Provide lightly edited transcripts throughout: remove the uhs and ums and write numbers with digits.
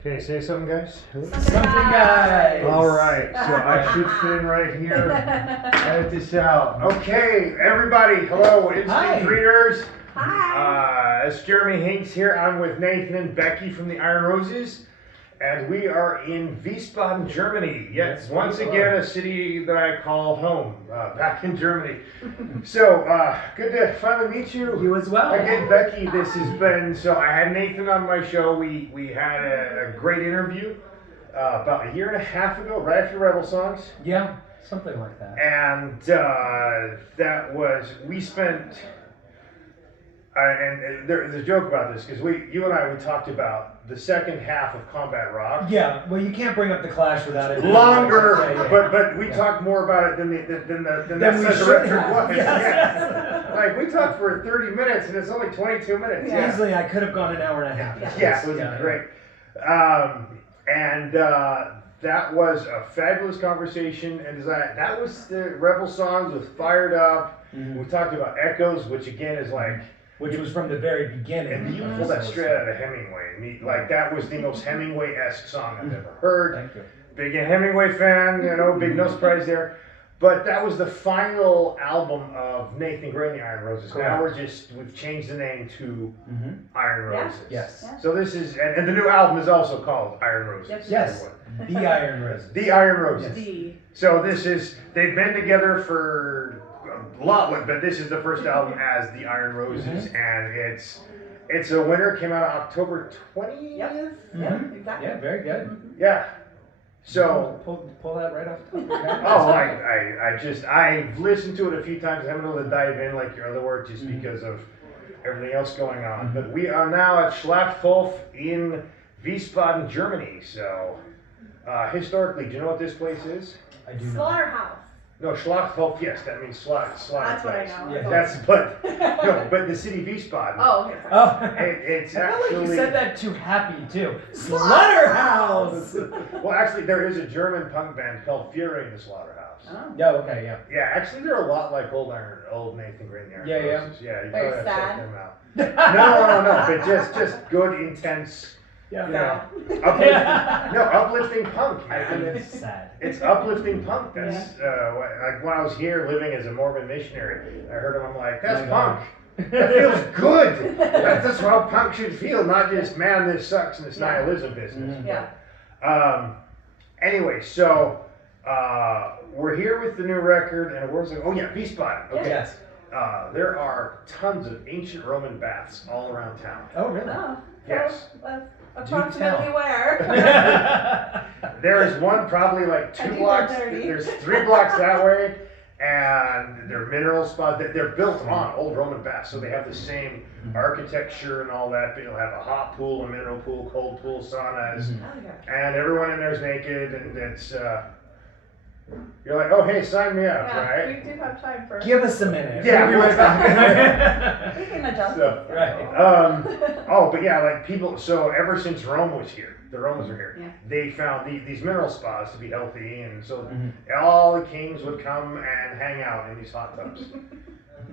Okay, say something, guys. Something guys. All right, so I should fit in right here. Edit this out. Okay, everybody, hello, instant greeters. Hi. It's Jeremy Hinks here. I'm with Nathan and Becky from the Iron Roses, and we are in Wiesbaden, Germany. Yes, once again, a city that I call home, back in Germany. So, good to finally meet you. You as well. Again, Becky, this has been, so I had Nathan on my show. We had a great interview about a year and a half ago, right after Rebel Songs. Yeah, something like that. And that was, we spent, and there's a joke about this, because you and I, we talked about the second half of Combat Rock. Yeah, well, you can't bring up the Clash without it. Longer, Yeah. but we talked more about it than Then we that should record have. was. Yes. Like, we talked for 30 minutes, and it's only 22 minutes. Yeah. Easily, I could have gone an hour and a half. Yeah, it was great. That was a fabulous conversation, and that was the Rebel Songs with Fired Up. Mm-hmm. We talked about Echoes, which again is like, which was from the very beginning. and you pulled that straight out of Hemingway. Like, that was the most Hemingway-esque song I've ever heard. Thank you. Big Hemingway fan, big no surprise there. But that was the final album of Nathan Gray and the Iron Roses. Correct. Now we've changed the name to Iron Roses. Yes. Yeah. So this is, and the new album is also called Iron Roses. Yep. Yes. The Iron Roses. The Iron Roses. The. So they've been together for a lot, but this is the first album as the Iron Roses, and it's a winner. Came out October 20th. Yep. Yep. Exactly. Yeah, very good. Yeah. So pull that right off the top of your head. oh, I've listened to it a few times. I haven't been able to dive in like your other work just because of everything else going on. But we are now at Schlachthof in Wiesbaden, Germany. So historically, do you know what this place is? I do not. Slaughterhouse. No, Schlachthof. Yes, that means slaughter. That's what I place. know. Yeah. But the city Wiesbaden. Oh, okay. Sorry. Oh. It's I feel actually. like you said that too happy too. Slaughterhouse. Well, actually, there is a German punk band called Fury in the Slaughterhouse. Oh. Yeah. Okay. Yeah. Yeah, actually, they're a lot like old Nathan Gray and the Iron Roses. Yeah, you Very probably have to check sad. them out. No, but just good, intense, Yeah. uplifting punk. I Man. think it's sad. It's uplifting punk. That's like when I was here living as a Mormon missionary, I heard them. I'm like, that's punk. That feels good. That's how punk should feel, not just man, this sucks and it's nihilism business. Yeah. Anyway, so we're here with the new record, and where's it? Oh yeah, Wiesbaden. Okay. Yes. There are tons of ancient Roman baths all around town. Oh really? Oh. Yes. That's tell. approximately where. There is one probably like I 2 do blocks. get dirty. There's 3 blocks that way, and they're mineral spots. They're built on old Roman baths, so they have the same architecture and all that. But you'll have a hot pool, a mineral pool, cold pool, saunas, and everyone in there is naked, and it's. You're like, oh hey, sign me up, right? We do have time for. Give us a minute. Yeah, We'll be right back. We can adjust. So, right. But yeah, like people. So ever since Rome was here, the Romans were here. Yeah. They found these mineral spas to be healthy, and so all the kings would come and hang out in these hot tubs.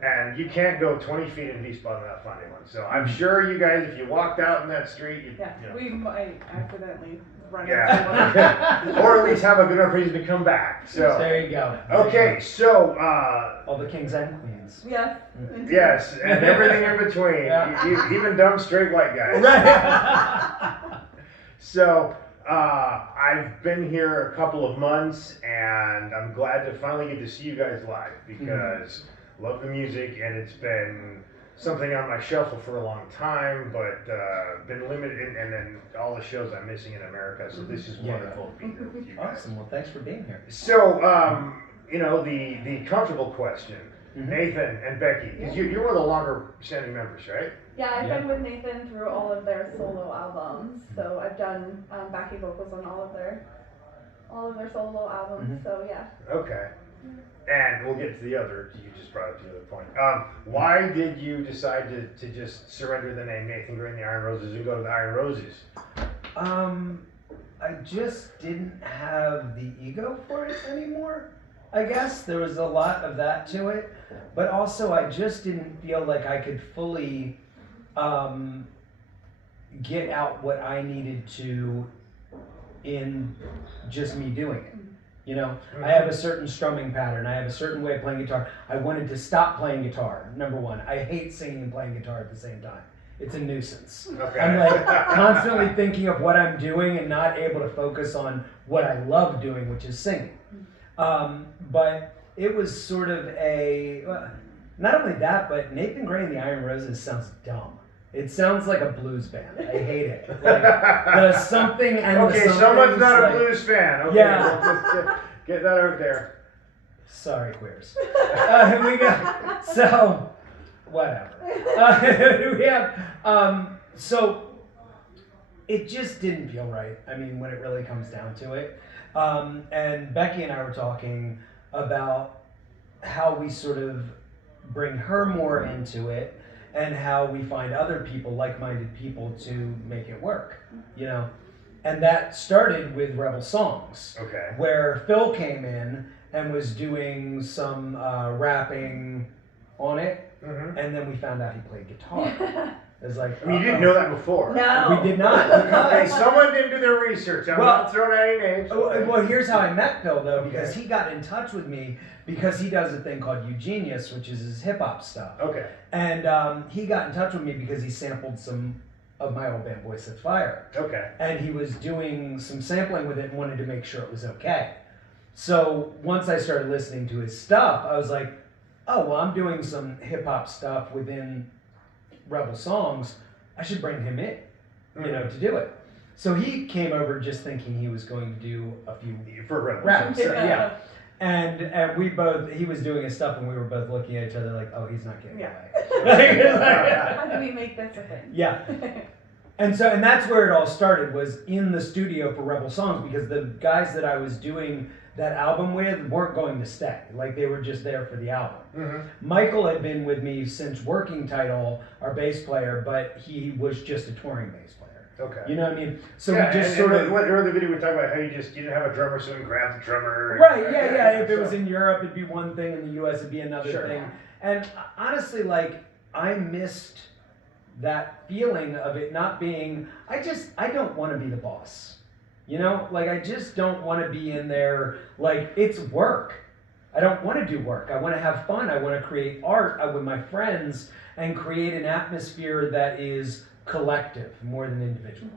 And you can't go 20 feet in Wiesbaden without finding one. So I'm sure you guys, if you walked out in that street, We might accidentally run into yeah, or at least have a good enough reason to come back. So There you go. okay, so All the kings and queens. Yes. yes, and everything in between, Yeah. even dumb straight white guys. Right. So I've been here a couple of months, and I'm glad to finally get to see you guys live because love the music, and it's been something on my shuffle for a long time, but been limited, and then all the shows I'm missing in America. So this is wonderful to be here with you guys. Awesome. Well, thanks for being here. So the comfortable question, Nathan and Becky, because you're one of the longer standing members, right? Yeah, I've been with Nathan through all of their solo albums. So I've done backing vocals on all of their solo albums. So yeah. Okay. And we'll get to the other, you just brought up the other point. Why did you decide to just surrender the name Nathan Gray and the Iron Roses and go to the Iron Roses? I just didn't have the ego for it anymore. I guess there was a lot of that to it, but also I just didn't feel like I could fully get out what I needed to in just me doing it. You know, I have a certain strumming pattern. I have a certain way of playing guitar. I wanted to stop playing guitar, number one. I hate singing and playing guitar at the same time. It's a nuisance. Okay. I'm like constantly thinking of what I'm doing and not able to focus on what I love doing, which is singing. But it was sort of not only that, but Nathan Gray and the Iron Roses sounds dumb. It sounds like a blues band. I hate it. Like the something and Okay, the someone's not like, a blues fan. Okay, Yeah. let's just get that out there. Sorry, queers. We got so whatever. We have so it just didn't feel right. I mean, when it really comes down to it. And Becky and I were talking about how we sort of bring her more into it, and how we find other people, like-minded people, to make it work, you know? And that started with Rebel Songs, Okay. where Phil came in and was doing some rapping on it, and then we found out he played guitar. It was like, I mean, you didn't know that before. No. We did not. Okay, someone didn't do their research. I'm not throwing out any names. Well, here's how I met Phil, though, because he got in touch with me because he does a thing called Eugenius, which is his hip-hop stuff. Okay. And he got in touch with me because he sampled some of my old band, Voice That's Fire. Okay. And he was doing some sampling with it and wanted to make sure it was okay. So once I started listening to his stuff, I was like, oh, well, I'm doing some hip-hop stuff within Rebel Songs. I should bring him in, you know, to do it. So he came over just thinking he was going to do a few For Rebel raps. Songs. Yeah. And we both, he was doing his stuff and we were both looking at each other like, oh, he's not getting away. How do we make this a thing? Yeah. And that's where it all started, was in the studio for Rebel Songs, because the guys that I was doing that album with weren't going to stay. Like, they were just there for the album. Michael had been with me since Working Title, our bass player, but he was just a touring bass player. Okay. You know what I mean? So yeah, we just what earlier video we talked about how you didn't have a drummer, so you grab the drummer. Right, yeah. If it was in Europe, it'd be one thing. In the US, it'd be another thing. And honestly, like, I missed that feeling of it not being, I don't want to be the boss. You know, like, I just don't want to be in there, like, it's work. I don't want to do work. I want to have fun. I want to create art with my friends and create an atmosphere that is collective more than individual.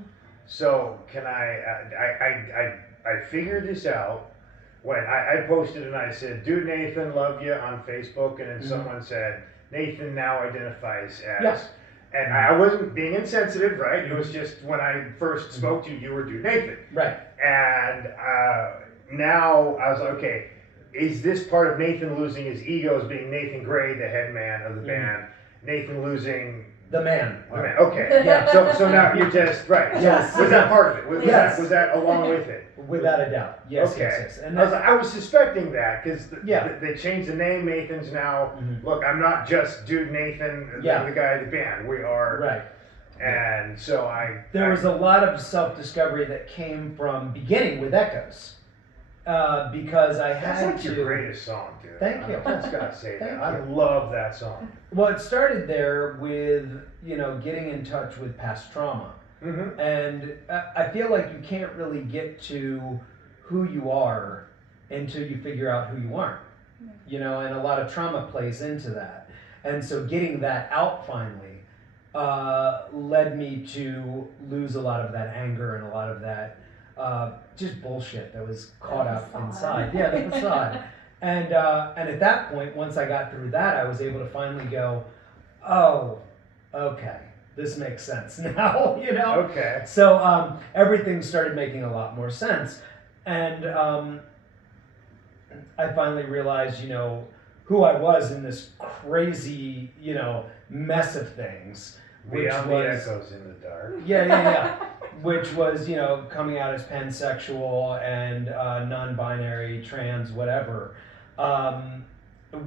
So can I figured this out when I posted and I said, dude, Nathan, love you on Facebook, and then someone said, Nathan now identifies as. Yes. And I wasn't being insensitive, right? It was just when I first spoke to you, you were dude Nathan. Right. And now I was like, okay, is this part of Nathan losing his ego as being Nathan Gray, the head man of the band, Nathan losing the man. Okay. Yeah. So now you're just right. Yes. Was that part of it? Was that along with it? Without a doubt. Yes. Okay. Yes. And I was suspecting that because Yeah. they changed the name. Nathan's now. Look, I'm not just dude Nathan, the guy of the band. We are. Right. And so there was a lot of self-discovery that came from beginning with Echoes. Because I had That's like your greatest song, dude. Thank you. I just gotta say that. Thank I you. love that song. Well, it started there with, getting in touch with past trauma. And I feel like you can't really get to who you are until you figure out who you aren't. And a lot of trauma plays into that. And so getting that out finally led me to lose a lot of that anger and a lot of that just bullshit that was caught up inside. Yeah, the facade. And at that point, once I got through that, I was able to finally go, oh, okay, this makes sense now, Okay. So everything started making a lot more sense. And I finally realized, who I was in this crazy, mess of things. Beyond the echoes in the dark. Yeah. Which was, coming out as pansexual and non-binary, trans, whatever,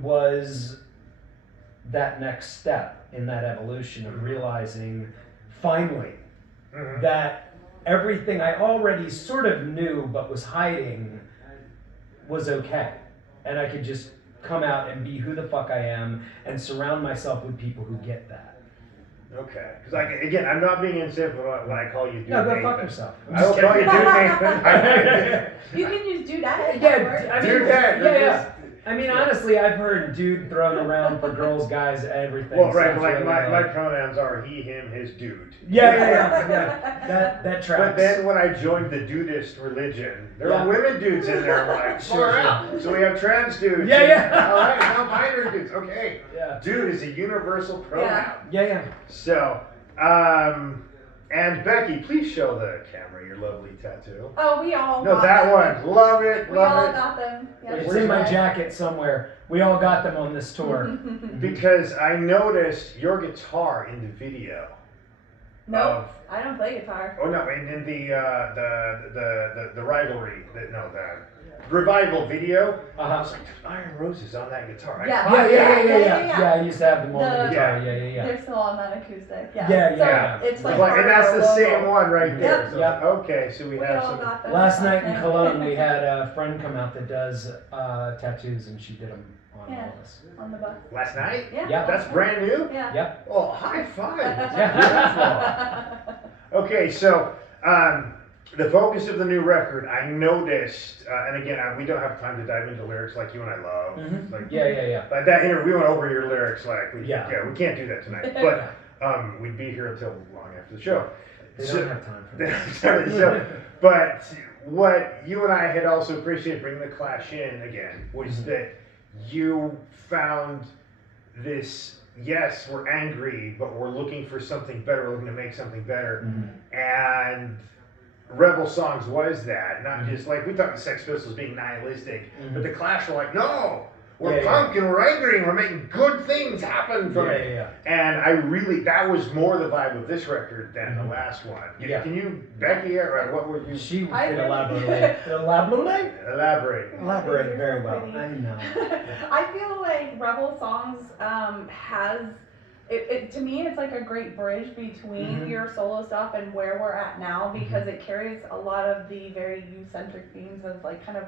was that next step in that evolution of realizing, finally, that everything I already sort of knew but was hiding was okay. And I could just come out and be who the fuck I am and surround myself with people who get that. Okay. Because again, I'm not being insensitive when I call you dude. No, go Nathan. fuck yourself. I will call you dude Nathan. You can use dudette. Yeah, I mean, Dudette, yeah. I mean, honestly, I've heard dude thrown around for girls, guys, everything. Well, so right, it's like really my pronouns are he, him, his dude. yeah. That tracks. But then when I joined the dudist religion, there Yeah. were women dudes in there. I'm like, Sure. So we have trans dudes. Yeah. All right, now binary dudes. Okay. Yeah. Dude is a universal pronoun. Yeah. So, and Becky, please show the camera your lovely tattoo. Oh, we all No, got that them. one. Love it. We all Love it. got them. Yeah. It's Where's in my mine? jacket somewhere. We all got them on this tour. Because I noticed your guitar in the video. Nope, I don't play guitar. Oh no! In the rivalry, the revival video, I was like, "There's Iron Roses on that guitar." Yeah. Yeah. I used to have them on the guitar. Yeah. They're still on that acoustic. Yeah. Yeah. So it's like, And that's the logo. same one right there. Yep. So, Yep. Okay, so we We have all some. got them. Last night in Cologne, we had a friend come out that does tattoos, and she did them on all of us. On the bus. Last night? Yeah. Yeah. That's brand new? Yeah. Yep. Oh, high five. That's Yeah. beautiful. Okay, so the focus of the new record, I noticed, and again, we don't have time to dive into lyrics like you and I love. Mhm. Like, Yeah. Like that interview, we went over your lyrics, like, we can't do that tonight. But we'd be here until long after the show. They don't have time for that. But what you and I had also appreciated bringing the Clash in again was that you found this, yes, we're angry, but we're looking for something better, we're looking to make something better. And Rebel Songs was that, not just like, we thought the Sex Pistols being nihilistic, but the Clash were like, no, we're punk and we're angry and we're making good things happen from it. And I really, that was more the vibe of this record than the last one. Can you, Becky, what were you? She I did really- Elaborate very well. Pretty. I know. I feel like Rebel Songs has it to me, it's like a great bridge between your solo stuff and where we're at now, because it carries a lot of the very you-centric themes of like kind of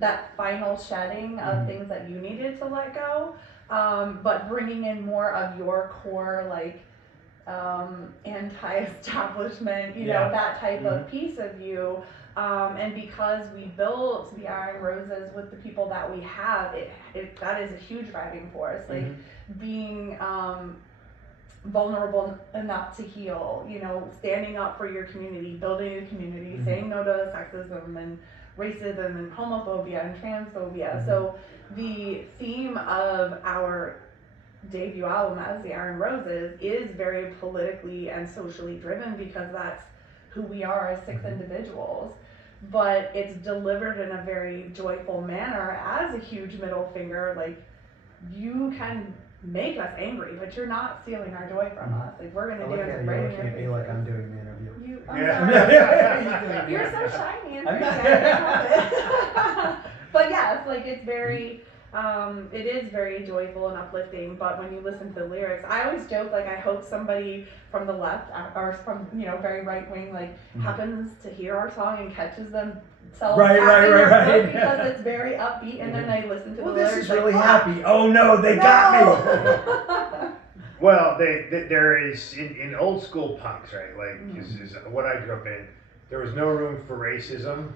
that final shedding of things that you needed to let go, but bringing in more of your core like anti-establishment, you know, that type of piece of you. And because we built the Iron Roses with the people that we have, that is a huge driving force. Like being vulnerable enough to heal, you know, standing up for your community, building a community, saying no to sexism and racism and homophobia and transphobia. So the theme of our debut album as the Iron Roses is very politically and socially driven, because that's who we are as 6 individuals. But it's delivered in a very joyful manner as a huge middle finger. Like, you can make us angry, but you're not stealing our joy from us. Like, we're gonna dance right in your Can't be like I'm doing the interview. Sorry. You're so shiny and pretty. I love it. But yes, like it's very, it is very joyful and uplifting. But when you listen to the lyrics, I always joke like I hope somebody from the left or from very right wing like happens to hear our song and catches themselves Right. because it's very upbeat, and then they listen to the lyrics. This is really happy. Oh no, they got me. Well, there is in old school punks, right? Like is what I grew up in. There was no room for racism.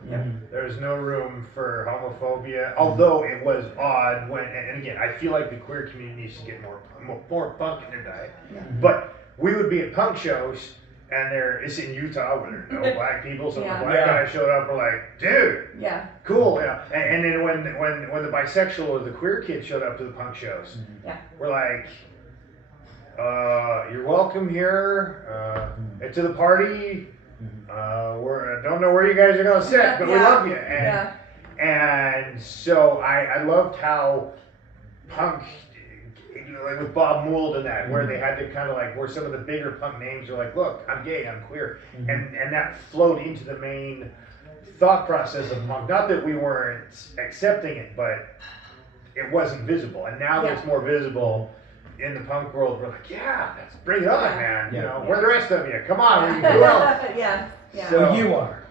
There was no room for homophobia. Although it was odd when, and again, I feel like the queer community needs to get more punk in their diet. But we would be at punk shows, and it's in Utah where there are no black people. So when the black guys showed up, we're like, dude, cool. You know? And then when the bisexual or the queer kid showed up to the punk shows, we're like, you're welcome here. To the party. I don't know where you guys are gonna sit, but we love you. And so I loved how punk, like with Bob Mould and that, where they had to kind of like, where some of the bigger punk names are like, look, I'm gay, I'm queer, and that flowed into the main thought process of punk. Not that we weren't accepting it, but it wasn't visible, and now that it's more visible in the punk world, we're like, let's bring it on, man. You know, where the rest of you? Come on, who else? So you are.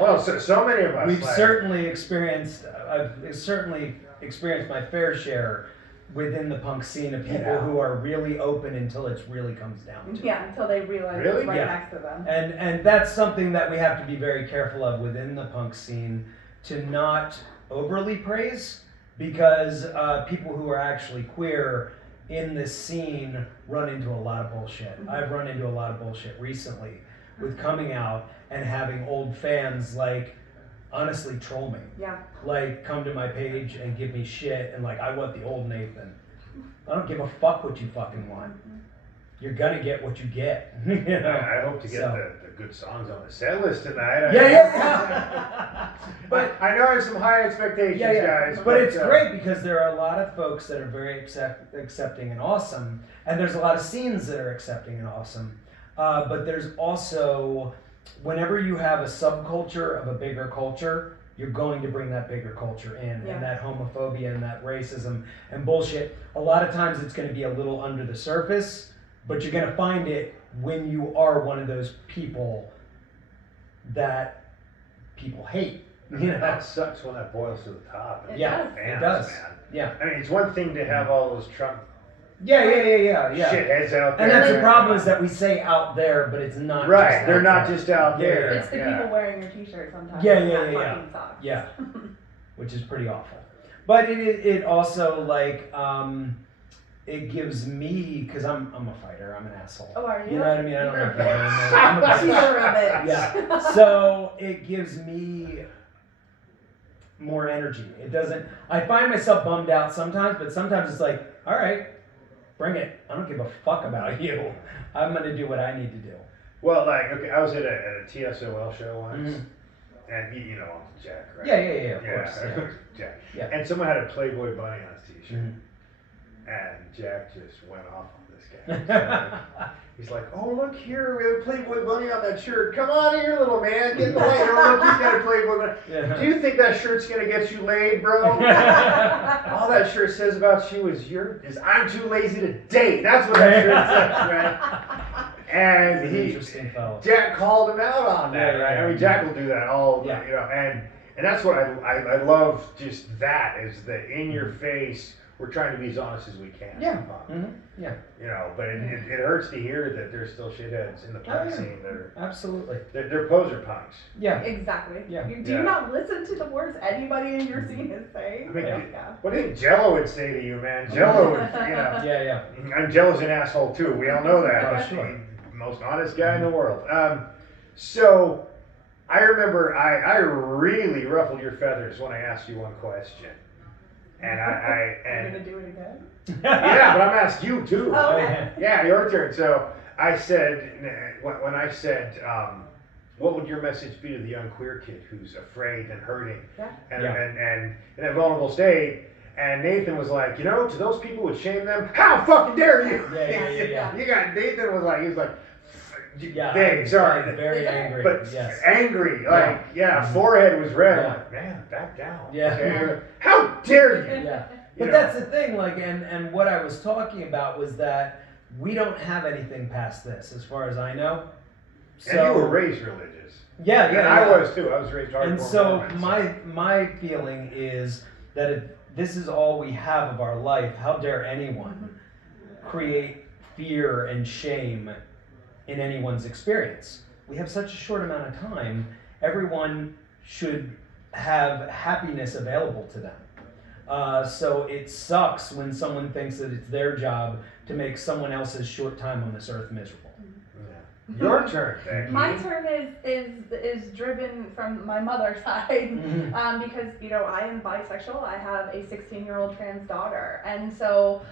Well, so many of us. We've certainly experienced. I've certainly experienced my fair share within the punk scene of people Yeah. who are really open until it really comes down to it. Yeah, until they realize Really? it's right Yeah. next to them. And that's something that we have to be very careful of within the punk scene, to not overly praise, because people who are actually queer in this scene run into a lot of bullshit. Mhm. I've run into a lot of bullshit recently with coming out and having old fans like honestly troll me. Yeah. Like come to my page and give me shit and like, I want the old Nathan. I don't give a fuck what you fucking want. You're gonna get what you get. You know? I hope to get the good songs on the set list tonight. Yeah. But I know I have some high expectations, guys. But it's great because there are a lot of folks that are very accepting and awesome, and there's a lot of scenes that are accepting and awesome. But there's also, whenever you have a subculture of a bigger culture, you're going to bring that bigger culture in, Yeah. and that homophobia and that racism and bullshit. A lot of times it's going to be a little under the surface, but you're going to find it when you are one of those people that people hate. You know? That sucks when that boils to the top. It Yeah, does. it does. Man. Yeah. I mean, it's one thing to have all those Trump Yeah. shitheads out there. And that's the problem, is that we say out there, but it's not. Right, just they're out not there. just out Yeah, there. It's the people wearing your t-shirt sometimes. Yeah, and yeah, that yeah, fucking sucks. Yeah, which is pretty awful. But it also like it gives me, because I'm a fighter, I'm an asshole. Oh, are you? You know what I mean? I don't know if you You're know. I'm a She's bitch. a rabbit. Yeah. So it gives me more energy. It doesn't. I find myself bummed out sometimes, but sometimes it's like, all right, bring it. I don't give a fuck about you. I'm gonna do what I need to do. Well, like, okay, I was at a TSOL show once, Mhm. and you know Uncle Jack, right? Yeah, of course. Yeah. Jack. Yeah. And someone had a Playboy bunny on his t-shirt, Mhm. and Jack just went off on this guy. He's like, "Oh, look here, we have a Playboy bunny on that shirt. Come on here, little man, get in the way. Oh, look, he's got a Playboy bunny. Yeah. Do you think that shirt's gonna get you laid, bro? All that shirt says about you is I'm too lazy to date. That's what that shirt says, right?" And He's an interesting fellow. Jack called him out on that, Yeah, right? yeah. I mean, Jack will do that all, Yeah. you know, and that's what I love. Just that is the in your face. We're trying to be as honest as we can. Yeah. Punk. Mhm. Yeah. You know, but it hurts to hear that there's still shitheads in the punk Oh, yeah. scene. Absolutely. They're poser punks. Yeah. Exactly. Yeah. Do Yeah. you not listen to the words anybody in your scene is saying? I mean, Yeah. what do you think Jello would say to you, man? Jello would, you know. Yeah. And Jello's an asshole too. We all know that. Oh, but sure. he's the most honest guy in the world. So I remember I really ruffled your feathers when I asked you one question, and You're gonna do it again? yeah, but I'm asking you too. Oh, okay. Yeah, your turn. So I said when I said. What would your message be to the young queer kid who's afraid and hurting Yeah. and in a vulnerable state? And Nathan was like, you know, to those people who would shame them, how fucking dare you? Yeah. You got Nathan was like, he was like, Yeah. dang, sorry, Very angry. but yes. angry, like forehead was red. Yeah. I'm like, man, back down. Yeah. Okay? How dare you? Yeah. You But know. that's the thing, like, and what I was talking about was that we don't have anything past this, as far as I know. And you were raised religious. Yeah. And I was too. I was raised hardcore. And so Mormon, my feeling is that if this is all we have of our life, how dare anyone create fear and shame in anyone's experience? We have such a short amount of time. Everyone should have happiness available to them. So it sucks when someone thinks that it's their job to make someone else's short time on this earth miserable. Yeah. Your turn, Becky. My turn is driven from my mother's side, because you know I am bisexual. I have a 16-year-old trans daughter, and so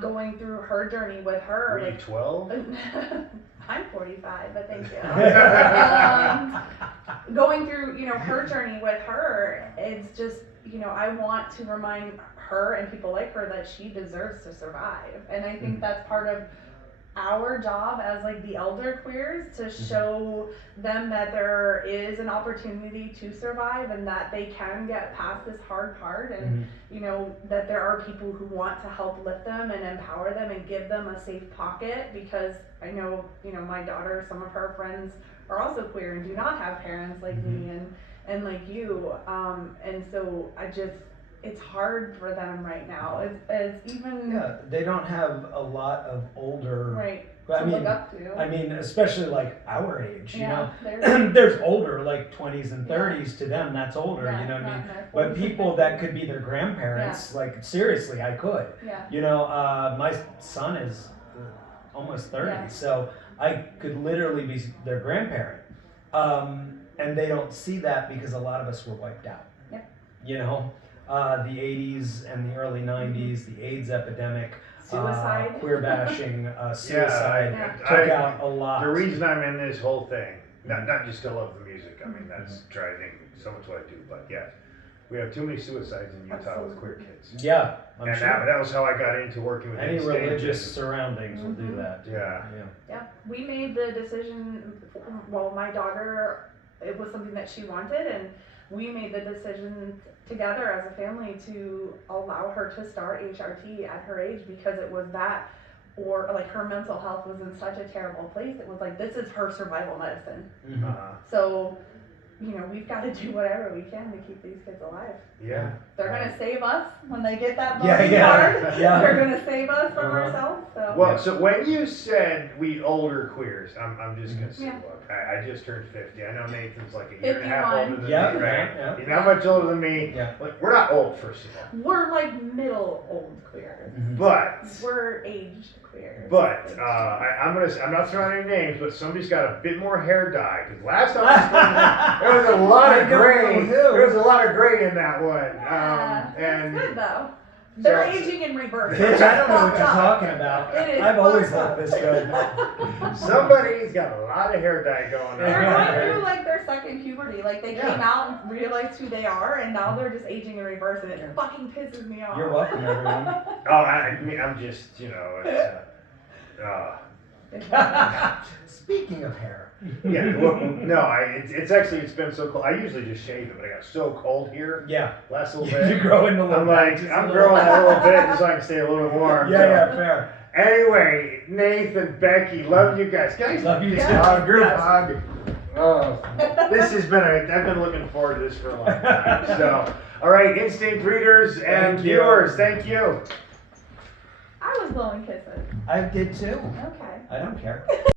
going through her journey with her. Were you like, 12? I'm 45, but thank you. Going through, you know, her journey with her, it's just, you know, I want to remind her and people like her that she deserves to survive, and I think that's part of our job as like the elder queers to show them that there is an opportunity to survive and that they can get past this hard part, and you know that there are people who want to help lift them and empower them and give them a safe pocket, because I know, you know, my daughter, some of her friends are also queer and do not have parents like me and like you, and so I just, it's hard for them right now. It's even Yeah, they don't have a lot of older. right I to mean, look up to. I mean, especially like our age, you know. they're- There's older, like 20s and 30s to them. That's older, yeah, you know what I not mean. in their But 40s and people that 50s. could be their grandparents, like seriously, I could. Yeah. You know, my son is almost 30, Yeah. so I could literally be their grandparent. And they don't see that because a lot of us were wiped out. Yep. You know, the 80s and the early 90s, the AIDS epidemic, Suicide. queer bashing, suicide Yeah. took out a lot. The reason I'm in this whole thing, not just to love the music, I mean, that's driving so much what I do, but yes, we have too many suicides in Utah with queer kids. Yeah, I'm And sure. that was how I got into working with Any Backstage. religious surroundings will do that. Yeah. Yeah, we made the decision. Well, my daughter, it was something that she wanted, and we made the decision together as a family to allow her to start HRT at her age because it was that, or like her mental health was in such a terrible place. It was like this is her survival medicine. Mhm. So, you know, we've got to do whatever we can to keep these kids alive. Yeah. They're gonna save us when they get that Yeah, voting yeah, card. yeah. They're gonna save us from Uh-huh. ourselves. So. Well, so when you said we older queers, I'm just gonna say, Yeah. look, I just turned 50. I know Nathan's like a year and a half 51. older than Yeah, me, right? yeah. He's not much older than me. Yeah. Like, we're not old, first of all, We're like middle old queer. Mhm. but We're aged queer. I'm not throwing any names, but somebody's got a bit more hair dye because last time I was there was a lot of I don't gray. know who. There was a lot of gray in that one. Yeah, And it's good though. They're So- aging in reverse. Bitch, I don't know what you're talking about. It is I've always fucked looked up. this good. somebody's got a lot of hair dye going on. They're Yeah. going through like their second puberty. Like they came out and realized who they are, and now they're just aging in reverse, and it fucking pisses me off. You're welcome, everyone. Oh, I'm just, Speaking of hair. yeah. Well, no, it's been so cold. I usually just shave it, but I got so cold here Yeah. last little You're bit. growing a little I'm like, bit. I'm growing a little bit just so I can stay a little bit warm. Yeah, so. yeah, fair. Anyway, Nathan, Becky, love you guys. Guys, Love you too. Group Yes. hug. Oh, this has been I've been looking forward to this for a long time. So, all right, Instinct readers and Thank you. viewers, thank you. I was blowing kisses. I did too. Okay. I don't care.